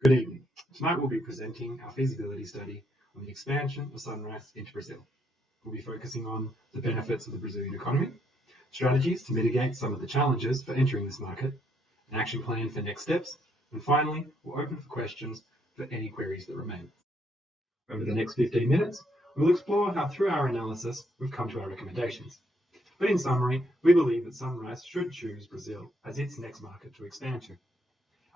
Good evening. Tonight we'll be presenting our feasibility study on the expansion of Sunrise into Brazil. We'll be focusing on the benefits of the Brazilian economy, strategies to mitigate some of the challenges for entering this market, an action plan for next steps, and finally, we'll open for questions for any queries that remain. Over the next 15 minutes, we'll explore how through our analysis we've come to our recommendations. But in summary, we believe that Sunrise should choose Brazil as its next market to expand to.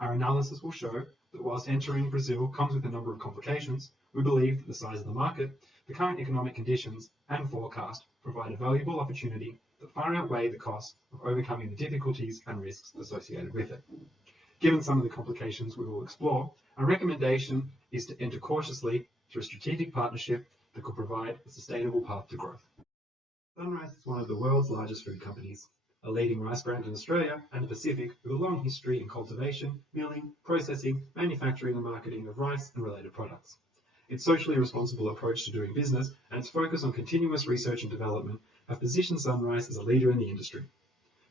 Our analysis will show that whilst entering Brazil comes with a number of complications, we believe that the size of the market, the current economic conditions, and forecast provide a valuable opportunity that far outweigh the costs of overcoming the difficulties and risks associated with it. Given some of the complications we will explore, our recommendation is to enter cautiously through a strategic partnership that could provide a sustainable path to growth. Sunrise is one of the world's largest food companies, a leading rice brand in Australia and the Pacific with a long history in cultivation, milling, processing, manufacturing and marketing of rice and related products. Its socially responsible approach to doing business and its focus on continuous research and development have positioned Sunrise as a leader in the industry,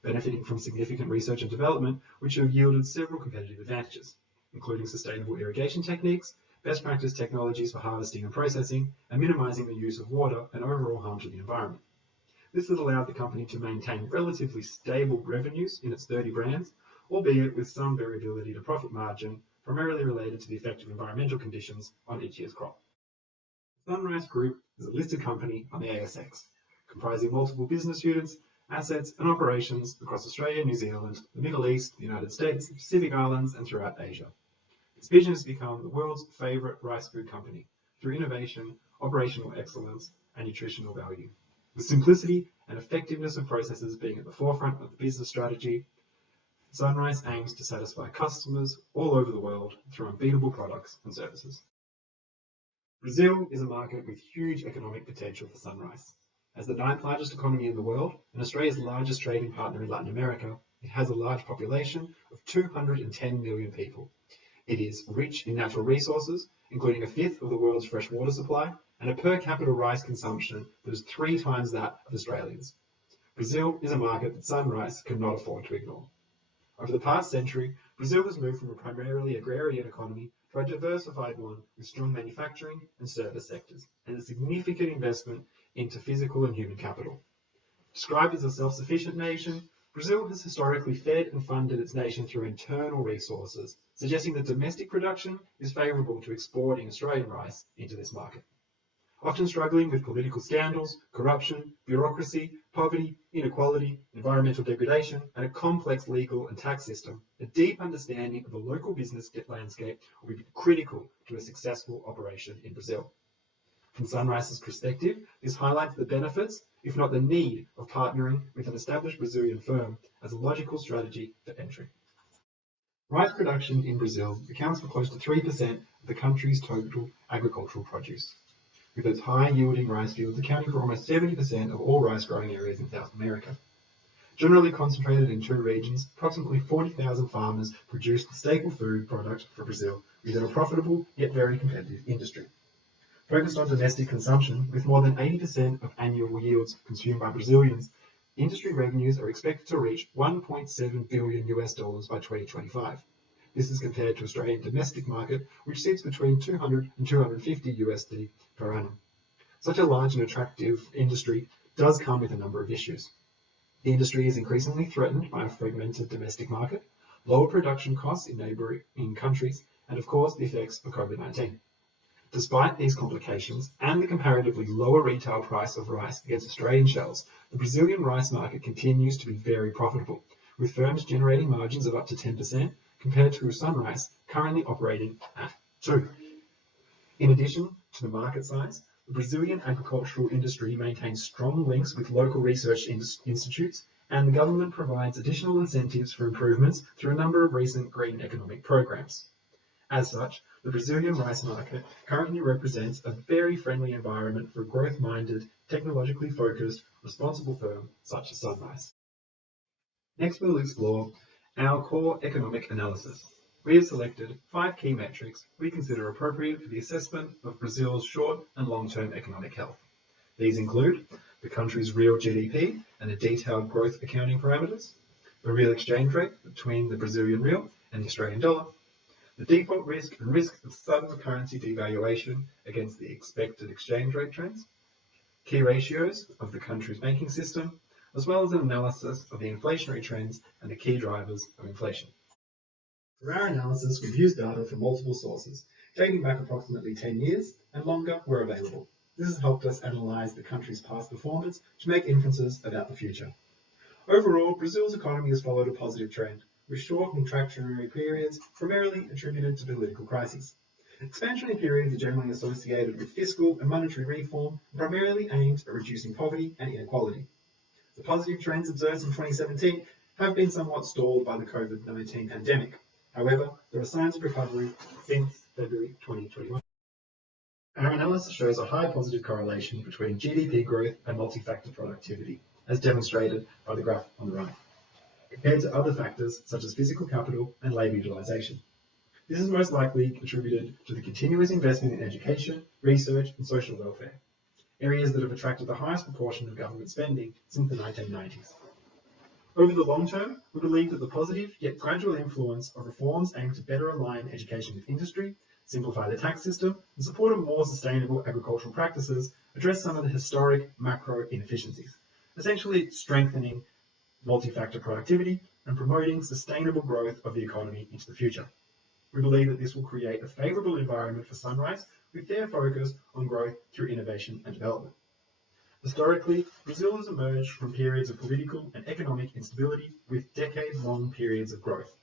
benefiting from significant research and development which have yielded several competitive advantages, including sustainable irrigation techniques, best practice technologies for harvesting and processing, and minimizing the use of water and overall harm to the environment. This has allowed the company to maintain relatively stable revenues in its 30 brands, albeit with some variability to profit margin, primarily related to the effect of environmental conditions on each year's crop. The Sunrise Group is a listed company on the ASX, comprising multiple business units, assets and operations across Australia, New Zealand, the Middle East, the United States, the Pacific Islands and throughout Asia. Its vision is to become the world's favourite rice food company through innovation, operational excellence and nutritional value. With simplicity and effectiveness of processes being at the forefront of the business strategy, Sunrise aims to satisfy customers all over the world through unbeatable products and services. Brazil is a market with huge economic potential for Sunrise. As the 9th largest economy in the world and Australia's largest trading partner in Latin America, it has a large population of 210 million people. It is rich in natural resources, including a fifth of the world's fresh water supply, and a per capita rice consumption that is 3 times that of Australians. Brazil is a market that Sunrise cannot afford to ignore. Over the past century, Brazil has moved from a primarily agrarian economy to a diversified one with strong manufacturing and service sectors, and a significant investment into physical and human capital. Described as a self-sufficient nation, Brazil has historically fed and funded its nation through internal resources, suggesting that domestic production is favourable to exporting Australian rice into this market. Often struggling with political scandals, corruption, bureaucracy, poverty, inequality, environmental degradation, and a complex legal and tax system, a deep understanding of the local business landscape will be critical to a successful operation in Brazil. From Sunrise's perspective, this highlights the benefits, if not the need, of partnering with an established Brazilian firm as a logical strategy for entry. Rice production in Brazil accounts for close to 3% of the country's total agricultural produce, with its high-yielding rice fields accounting for almost 70% of all rice-growing areas in South America. Generally concentrated in 2 regions, approximately 40,000 farmers produce the staple food product for Brazil within a profitable yet very competitive industry. Focused on domestic consumption, with more than 80% of annual yields consumed by Brazilians, industry revenues are expected to reach $1.7 billion by 2025. This is compared to Australian domestic market, which sits between 200 and 250 USD per annum. Such a large and attractive industry does come with a number of issues. The industry is increasingly threatened by a fragmented domestic market, lower production costs in neighbouring countries, and of course the effects of COVID-19. Despite these complications and the comparatively lower retail price of rice against Australian shelves, the Brazilian rice market continues to be very profitable, with firms generating margins of up to 10% compared to Sunrise currently operating at 2%. In addition to the market size, the Brazilian agricultural industry maintains strong links with local research institutes, and the government provides additional incentives for improvements through a number of recent green economic programs. As such, the Brazilian rice market currently represents a very friendly environment for a growth-minded, technologically focused, responsible firm such as Sunrise. Next, we'll explore our core economic analysis. We have selected 5 key metrics we consider appropriate for the assessment of Brazil's short and long-term economic health. These include the country's real GDP and the detailed growth accounting parameters, the real exchange rate between the Brazilian real and the Australian dollar, the default risk and risk of sudden currency devaluation against the expected exchange rate trends, key ratios of the country's banking system, as well as an analysis of the inflationary trends and the key drivers of inflation. For our analysis, we've used data from multiple sources, dating back approximately 10 years and longer were available. This has helped us analyse the country's past performance to make inferences about the future. Overall, Brazil's economy has followed a positive trend, with short contractionary periods primarily attributed to political crises. Expansionary periods are generally associated with fiscal and monetary reform, primarily aimed at reducing poverty and inequality. The positive trends observed in 2017 have been somewhat stalled by the COVID-19 pandemic. However, there are signs of recovery since February 2021. Our analysis shows a high positive correlation between GDP growth and multi-factor productivity, as demonstrated by the graph on the right, compared to other factors such as physical capital and labour utilisation. This is most likely attributed to the continuous investment in education, research and social welfare, areas that have attracted the highest proportion of government spending since the 1990s. Over the long term, we believe that the positive yet gradual influence of reforms aimed to better align education with industry, simplify the tax system, and support more sustainable agricultural practices address some of the historic macro inefficiencies, essentially strengthening multi-factor productivity and promoting sustainable growth of the economy into the future. We believe that this will create a favourable environment for Sunrise with their focus on growth through innovation and development. Historically, Brazil has emerged from periods of political and economic instability with decade-long periods of growth.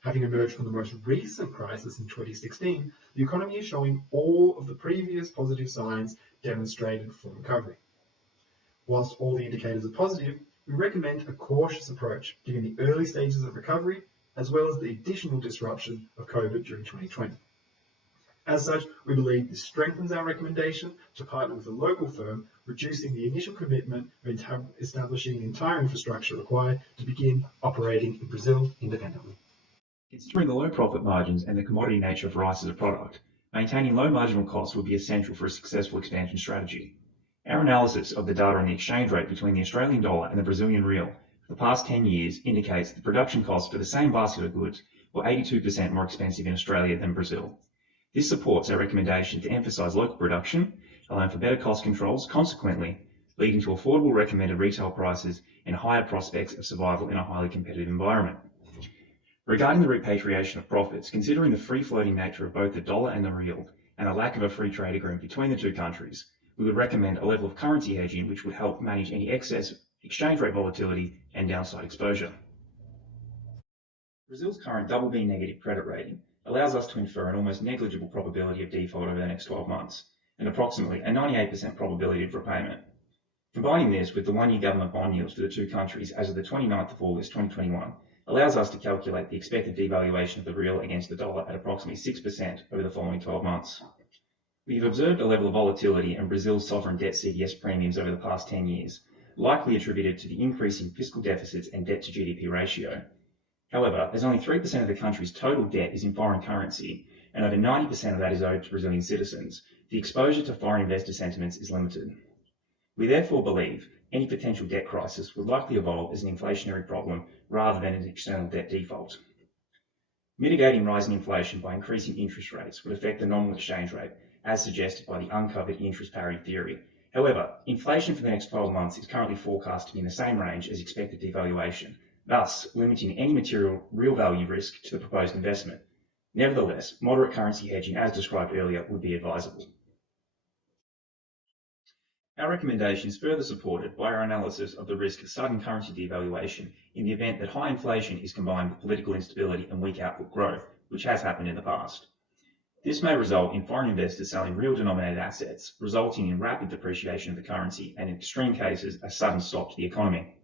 Having emerged from the most recent crisis in 2016, the economy is showing all of the previous positive signs demonstrated for recovery. Whilst all the indicators are positive, we recommend a cautious approach given the early stages of recovery as well as the additional disruption of COVID during 2020. As such, we believe this strengthens our recommendation to partner with a local firm, reducing the initial commitment of establishing the entire infrastructure required to begin operating in Brazil independently. Considering the low profit margins and the commodity nature of rice as a product, maintaining low marginal costs would be essential for a successful expansion strategy. Our analysis of the data on the exchange rate between the Australian dollar and the Brazilian real for the past 10 years indicates that the production costs for the same basket of goods were 82% more expensive in Australia than Brazil. This supports our recommendation to emphasise local production, allowing for better cost controls, consequently leading to affordable recommended retail prices and higher prospects of survival in a highly competitive environment. Regarding the repatriation of profits, considering the free-floating nature of both the dollar and the real, and a lack of a free trade agreement between the two countries, we would recommend a level of currency hedging which would help manage any excess exchange rate volatility and downside exposure. Brazil's current BB negative credit rating allows us to infer an almost negligible probability of default over the next 12 months, and approximately a 98% probability of repayment. Combining this with the one-year government bond yields for the two countries as of the 29th of August 2021 allows us to calculate the expected devaluation of the real against the dollar at approximately 6% over the following 12 months. We have observed a level of volatility in Brazil's sovereign debt CDS premiums over the past 10 years, likely attributed to the increase in fiscal deficits and debt to GDP ratio. However, as only 3% of the country's total debt is in foreign currency, and over 90% of that is owed to Brazilian citizens, the exposure to foreign investor sentiments is limited. We therefore believe any potential debt crisis would likely evolve as an inflationary problem rather than an external debt default. Mitigating rising inflation by increasing interest rates would affect the nominal exchange rate, as suggested by the uncovered interest parity theory. However, inflation for the next 12 months is currently forecast to be in the same range as expected devaluation, thus limiting any material real value risk to the proposed investment. Nevertheless, moderate currency hedging, as described earlier, would be advisable. Our recommendation is further supported by our analysis of the risk of sudden currency devaluation in the event that high inflation is combined with political instability and weak output growth, which has happened in the past. This may result in foreign investors selling real denominated assets, resulting in rapid depreciation of the currency and in extreme cases, a sudden stop to the economy.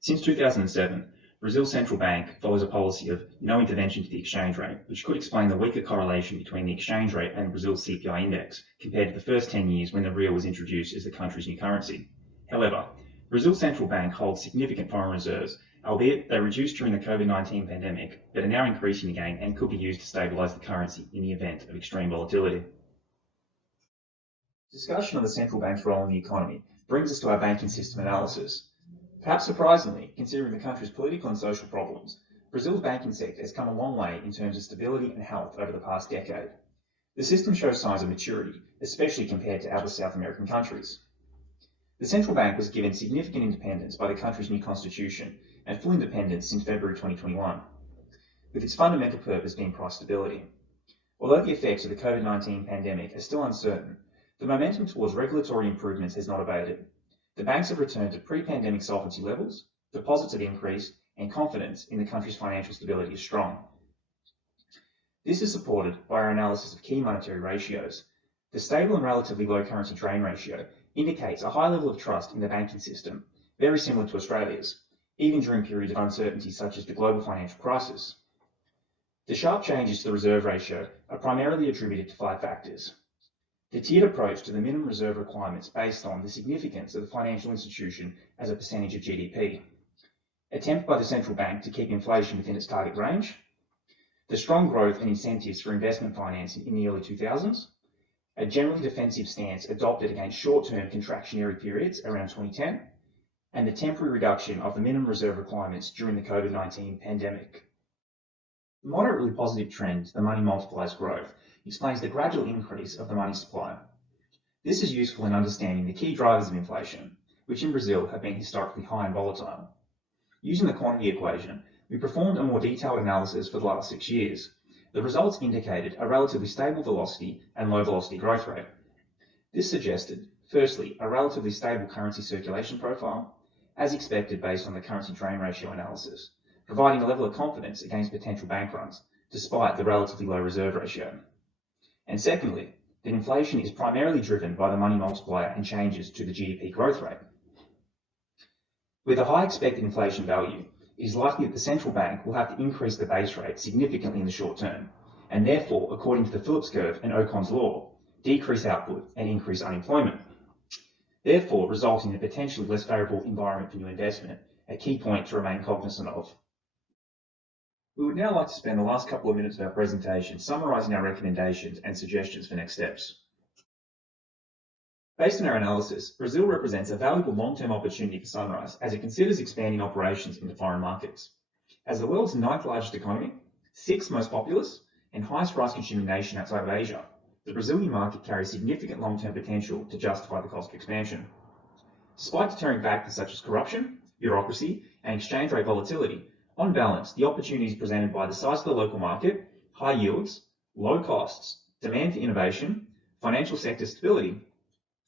Since 2007, Brazil's central bank follows a policy of no intervention to the exchange rate, which could explain the weaker correlation between the exchange rate and Brazil's CPI index compared to the first 10 years when the real was introduced as the country's new currency. However, Brazil's central bank holds significant foreign reserves, albeit they reduced during the COVID-19 pandemic, but are now increasing again and could be used to stabilise the currency in the event of extreme volatility. Discussion of the central bank's role in the economy brings us to our banking system analysis. Perhaps surprisingly, considering the country's political and social problems, Brazil's banking sector has come a long way in terms of stability and health over the past decade. The system shows signs of maturity, especially compared to other South American countries. The central bank was given significant independence by the country's new constitution and full independence since February 2021, with its fundamental purpose being price stability. Although the effects of the COVID-19 pandemic are still uncertain, the momentum towards regulatory improvements has not abated. The banks have returned to pre-pandemic solvency levels, deposits have increased, and confidence in the country's financial stability is strong. This is supported by our analysis of key monetary ratios. The stable and relatively low currency drain ratio indicates a high level of trust in the banking system, very similar to Australia's, even during periods of uncertainty such as the global financial crisis. The sharp changes to the reserve ratio are primarily attributed to 5 factors. The tiered approach to the minimum reserve requirements based on the significance of the financial institution as a percentage of GDP. Attempt by the central bank to keep inflation within its target range. The strong growth and incentives for investment financing in the early 2000s. A generally defensive stance adopted against short-term contractionary periods around 2010. And the temporary reduction of the minimum reserve requirements during the COVID-19 pandemic. The moderately positive trend to the money multiplier's growth explains the gradual increase of the money supply. This is useful in understanding the key drivers of inflation, which in Brazil have been historically high and volatile. Using the quantity equation, we performed a more detailed analysis for the last 6 years. The results indicated a relatively stable velocity and low velocity growth rate. This suggested, firstly, a relatively stable currency circulation profile, as expected based on the currency drain ratio analysis, providing a level of confidence against potential bank runs, despite the relatively low reserve ratio. And secondly, that inflation is primarily driven by the money multiplier and changes to the GDP growth rate. With a high expected inflation value, it is likely that the central bank will have to increase the base rate significantly in the short term, and therefore, according to the Phillips curve and Ocon's law, decrease output and increase unemployment, therefore resulting in a potentially less favourable environment for new investment, a key point to remain cognizant of. We would now like to spend the last couple of minutes of our presentation summarising our recommendations and suggestions for next steps. Based on our analysis, Brazil represents a valuable long-term opportunity for Sunrise as it considers expanding operations into foreign markets. As the world's 9th largest economy, 6th most populous, and highest rice-consuming nation outside of Asia, the Brazilian market carries significant long-term potential to justify the cost of expansion. Despite deterring factors such as corruption, bureaucracy, and exchange rate volatility, on balance, the opportunities presented by the size of the local market, high yields, low costs, demand for innovation, financial sector stability,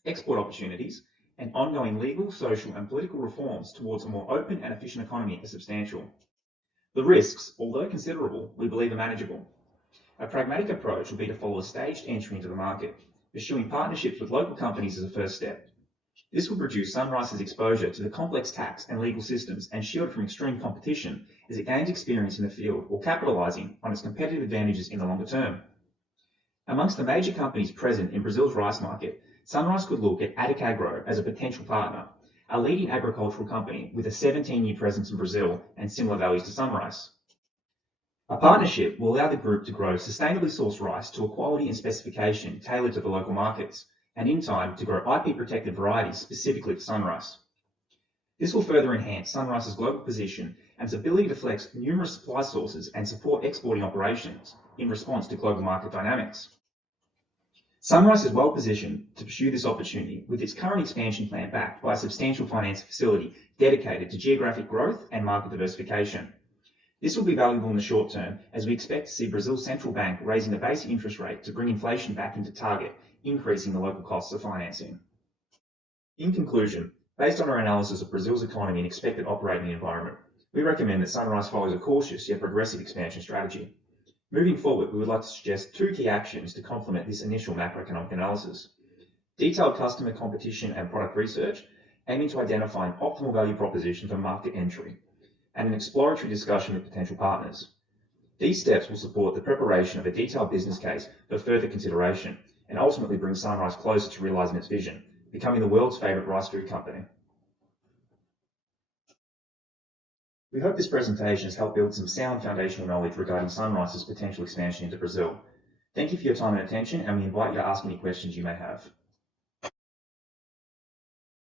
export opportunities, and ongoing legal, social, and political reforms towards a more open and efficient economy are substantial. The risks, although considerable, we believe are manageable. A pragmatic approach will be to follow a staged entry into the market, pursuing partnerships with local companies as a first step. This will reduce Sunrise's exposure to the complex tax and legal systems and shield it from extreme competition as it gains experience in the field while capitalising on its competitive advantages in the longer term. Amongst the major companies present in Brazil's rice market, Sunrise could look at Adicagro as a potential partner, a leading agricultural company with a 17-year presence in Brazil and similar values to Sunrise. A partnership will allow the group to grow sustainably sourced rice to a quality and specification tailored to the local markets, and in time to grow IP-protected varieties specifically for Sunrise. This will further enhance Sunrise's global position and its ability to flex numerous supply sources and support exporting operations in response to global market dynamics. Sunrise is well positioned to pursue this opportunity with its current expansion plan backed by a substantial financing facility dedicated to geographic growth and market diversification. This will be valuable in the short term as we expect to see Brazil's central bank raising the basic interest rate to bring inflation back into target, increasing the local costs of financing. In conclusion, based on our analysis of Brazil's economy and expected operating environment, we recommend that Sunrise follows a cautious yet progressive expansion strategy. Moving forward, we would like to suggest 2 key actions to complement this initial macroeconomic analysis. Detailed customer competition and product research, aiming to identify an optimal value proposition for market entry, and an exploratory discussion with potential partners. These steps will support the preparation of a detailed business case for further consideration and ultimately bring Sunrise closer to realising its vision, becoming the world's favourite rice food company. We hope this presentation has helped build some sound foundational knowledge regarding Sunrise's potential expansion into Brazil. Thank you for your time and attention, and we invite you to ask any questions you may have.